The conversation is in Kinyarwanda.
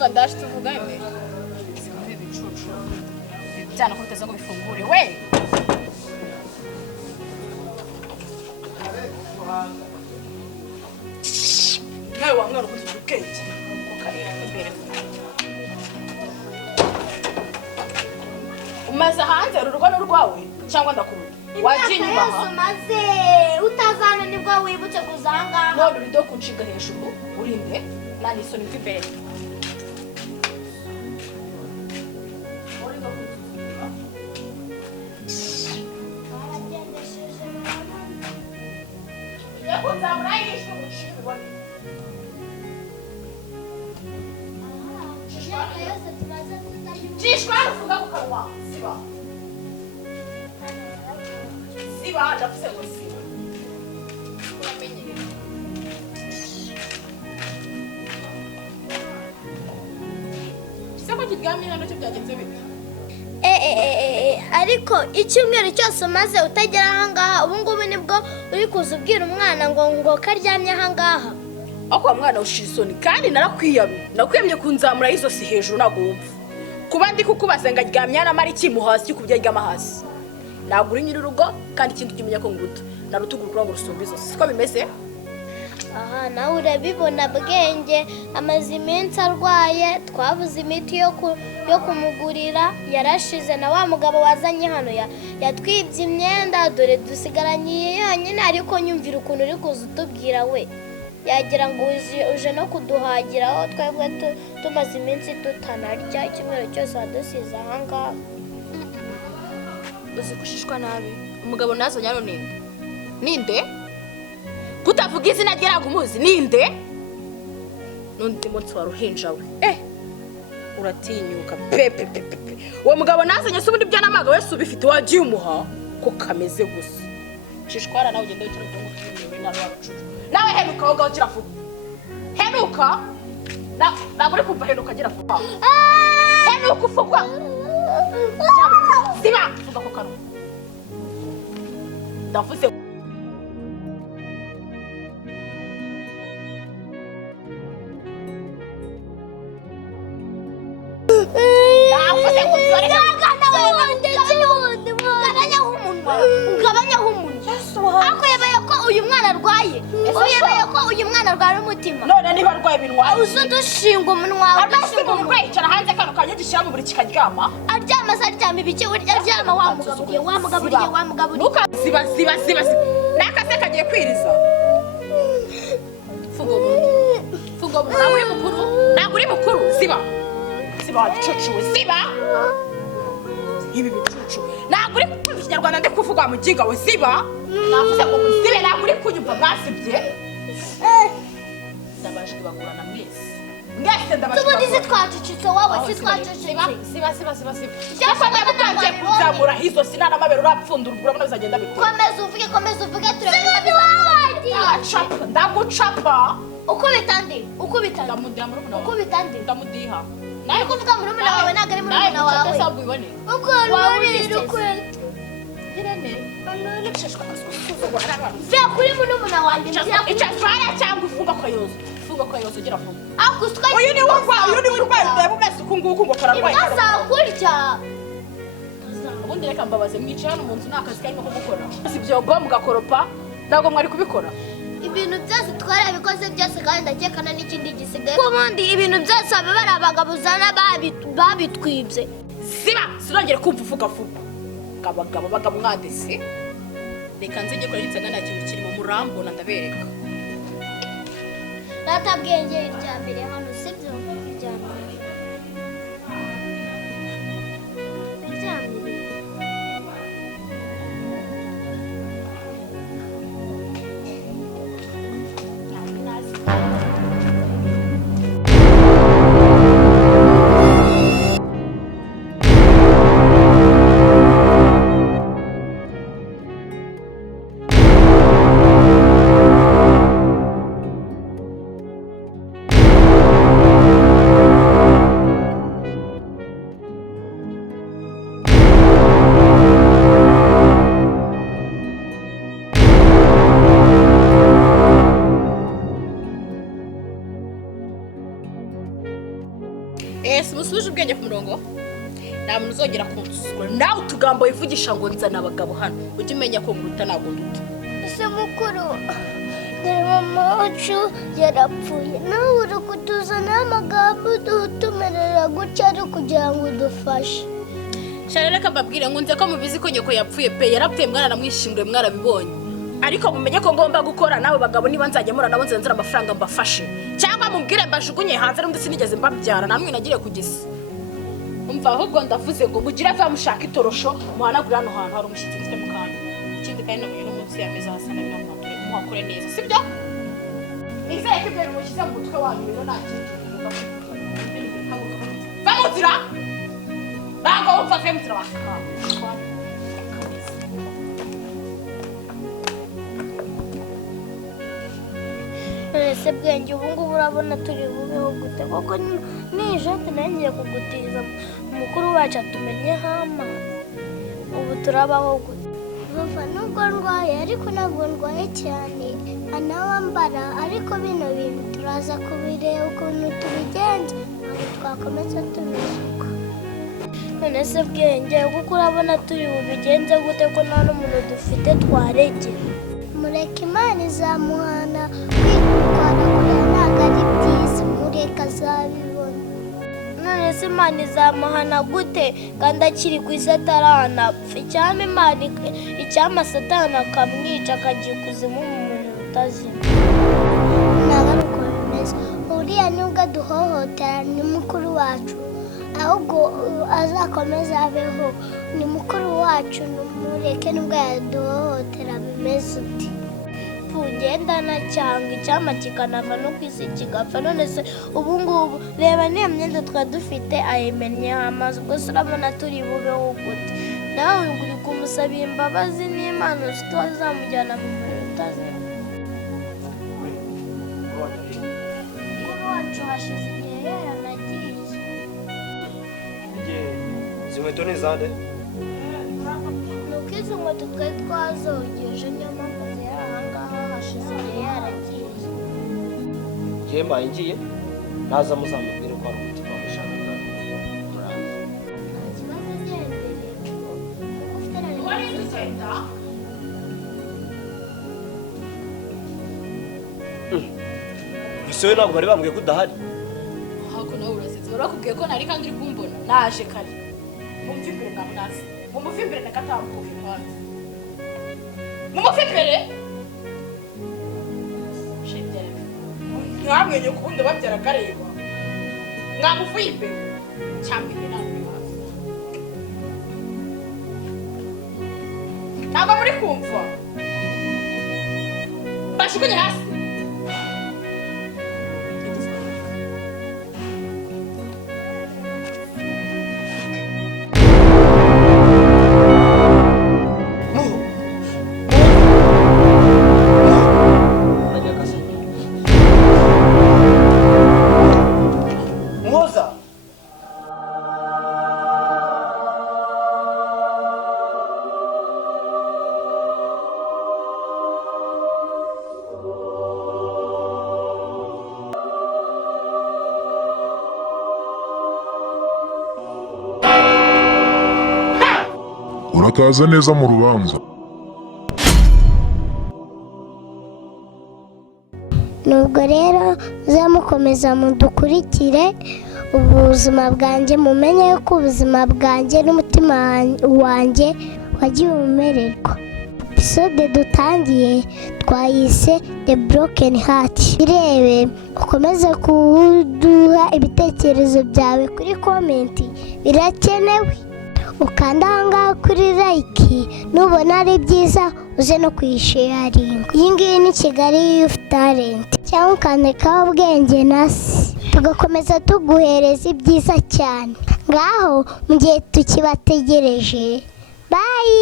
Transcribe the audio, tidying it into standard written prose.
umva ndaje tuvugane sibi bicucu cyane ko biteze ngo bifungure we nawe wamwana kugira ubwenge ko karira imbere umaze hanze urugo n'urwawe cyangwa ndakuruta wagiye inyuma maze utazana nibwo wibutse kuzanga none uri do kunshiga hejuru urinde nani isoni mf'imbere Siba, ndavuze ngo siba. Uramenyereye. Siko kiryamye hano cyo byagenze bite? Ariko icyumweru cyose umaze utagera ahangaha ubu ngubu nibwo uri kuza ubwira umwana ngo karyamye ahangaha. Ako mwana ushisoni kandi nakwiyamye kunzamura izosi hejuru nagumva. Kuba ndi kukubaza ngo aryamye na mari kimuhasi kubyarya hasi. Ntabwo uri nyir'urugo kandi ikintu kimenya ko nguta narutugurura ngo rusumbe izosi siko bimeze. Aha nawe urabibona bwenge amaze iminsi arwaye twabuze imiti yo kumugurira yarashize na wa mugabo wazanye hano yatwibye imyenda dore dusigaranye yonyine ariko nyumvira ukuntu uri kuza utubwira we yagira ngo uje no kuduhagiraho twebwe tumaze iminsi tutanarya icyumweru cyose wadusize ahangaha. Uzi gushishwa nabi umugabo nazanye hano ninde kutavuga izina ry'irago umuzi ninde nundi munsi wa ruhinja we uratinyuka pepe uwo mugabo nazanye se ubundi bya namaga wese ubifite wagiye umuha ko kameze gusa shishwara nawe ugenda wikira ngo kimwe n'abacu nawe henuka woga ukira vuba henuka ntabwo uri kumva henuka agira vuba henuka ufugwa siba vuga ko kanwa ndavuze uyu mwana arwaye umutima none niba arwaye ibinwa uzi dushinga umunwa udashinga umunwa yicara hanze kano kanya gishyira mu buri kikaryama aryama se aryama ibiki aryama wamugaburiye ntukaziba n'akase kagiye kwiriza fugo ntabwo uri mukuru ziba wagicucuwe ziba ibi bicucu ntabwo uri kumva ikinyarwanda ndi kuvuga mu giga we ziba navuze ngo muzibe ntabwo uri kunyumva mwasibye ndabashe kubagurana mwese ndabashe tubundi twacicitse wowe twacicitse siba cyangwa ndamutangiye kuzamura hizo sinana amabere urapfundura urabona bizagenda bikora komeza uvuge turabona ndagucapa ukubita ndamudiha nawe kuvuga murumuna wawe ntabwo ari murumuna wawe sabu ibone vya kuri murumuna wanjye icazwara cyangwa ufunga kwayozo ugira vuba akuswa uyu ni urwaye ureba umese ukunguku ngo kararwaye ntazakurya ubundi reka mbabaze mwicaye hano mu nzu nta kazi karimo ko gukora si byogo mugakoropa ntabwo mwari kubikora ibintu byose twarabikoze byose kandi ndakekana n'ikindi gisigaye ubundi ibintu byose aba bari abagabo uzana babitwibye ziba sinongere kumva uvuga vuba abagabo mwadese reka nze njye kuri nsenga nta kintu kirimo murambona ndabereka data bwenge irya mbere hano sibyo irya mbere simusubije ubwenge ku murongo nta muntu uzongera kunsuzugura nawe utugambo wivugisha ngo nzana abagabo hano ujye umenya ko nguruta ntabwo nduta ese mukuru dore mama wacu yarapfuye nawe uri kutuzanaho amagambo dutumerera gutya ari kugira ngo udufashe sha reka mbabwire nkunze ko mubizi ko nyoko yapfuye pe yarapfuye mwaramwishinguye mwarabibonye ariko mumenye ko ngomba gukora nawe bagabo niba nzajya nabo nzanzira amafaranga mbafashe cyangwa mubwire mbajugunye hanze n'undi sinigeze mbabyara namwe nagire kugisa umva ahubwo ndavuze ngo mugire ava mushaka itorosho muhanagure hano hantu hari umushyitsi mfite mu kanya ikindi kandi namenye no munsi y'ameza hasa na bino muhakore neza sibyo nizeye ko ibyo bimushyize mu mutwe wanyu rero nta kintu va mu nzira ntabwo wumva ve mu nzira wakaka ese bwenge ubu ngubu urabona turi bubeho gute koko nije tunengiye kugutiza umukuru wacu atumenyeho amazi ubu turabaho gute bava nubwo ndwaye ariko ntabwo ndwaye cyane anawambara ariko bino bintu turaza kubireba ukuntu tubigenza ntabwo twakomeza tubisuka none se bwenge kuko urabona turi bubigenze gute ko nta n'umuntu dufite twaregera mureka imana izamuhana kwitwara kuriya ntabwo ari byiza mureka azabibona none se imana izamuhana gute kandi akiri ku isi ataranapfa icyama satani akamwica akajya ikuzimu mu muntu utazima ntabwo ari uko bimeze uriya nubwo aduhohotera ni mukuru wacu ahubwo azakomeza abeho ni mukuru wacu mureke nubwo yaduhohotera bimeze uti tugendana cyangwa icyama kikanava no ku isi kigapfa none se ubu ngubu reba niyo myenda twari dufite ayimennye amazi ubwo se urabona turi bubeho gute nawe uri kumusabira imbabazi n'imana uziko azamujyana mu muriro utazima mukuru wacu hashize igihe yaranagiye izi nkweto ni izande nuko izo nkweto twari twazogeje niyo mpamvu ziri ahangaha hashize igihe yaragiye igihe mbaye ngiye naza muzamubwire ko hari umutima mushakaga muraza nta kibazo agendereye kuko ufite na nimero ese we ntabwo bari bambwiye ko udahari ahubwo nawe urasetsa barakubwiye ko nari kandi uri kumbona naje kare mumve imbere nka mwazi mumuve imbere na katambuke hanze mumuve imbere ntiwamwenye ukubundi babyara akareba mwamuvuye imbere cyangwa imbere ntabwo uri hasi ntabwo muri kumva bashukunye hasi urakaza neza mu rubanza. nubwo rero muzamukomeza mudukurikire ubuzima bwanjye mumenye ko ubuzima bwanjye n'umutima wanjye wagiye umererwa episode dutangiye twayise The Broken Heart birebe ukomeze kuduha ibitekerezo byawe kuri komenti birakenewe ukanda ahangaha kuri like nubona ari byiza uze no kuyisharinga iyi ngiyi ni Kigali Youth Talent cyangwa ukandikaho ubwenge nasi tugakomeza tuguhereza ibyiza cyane ngaho mu gihe tukibategereje bye.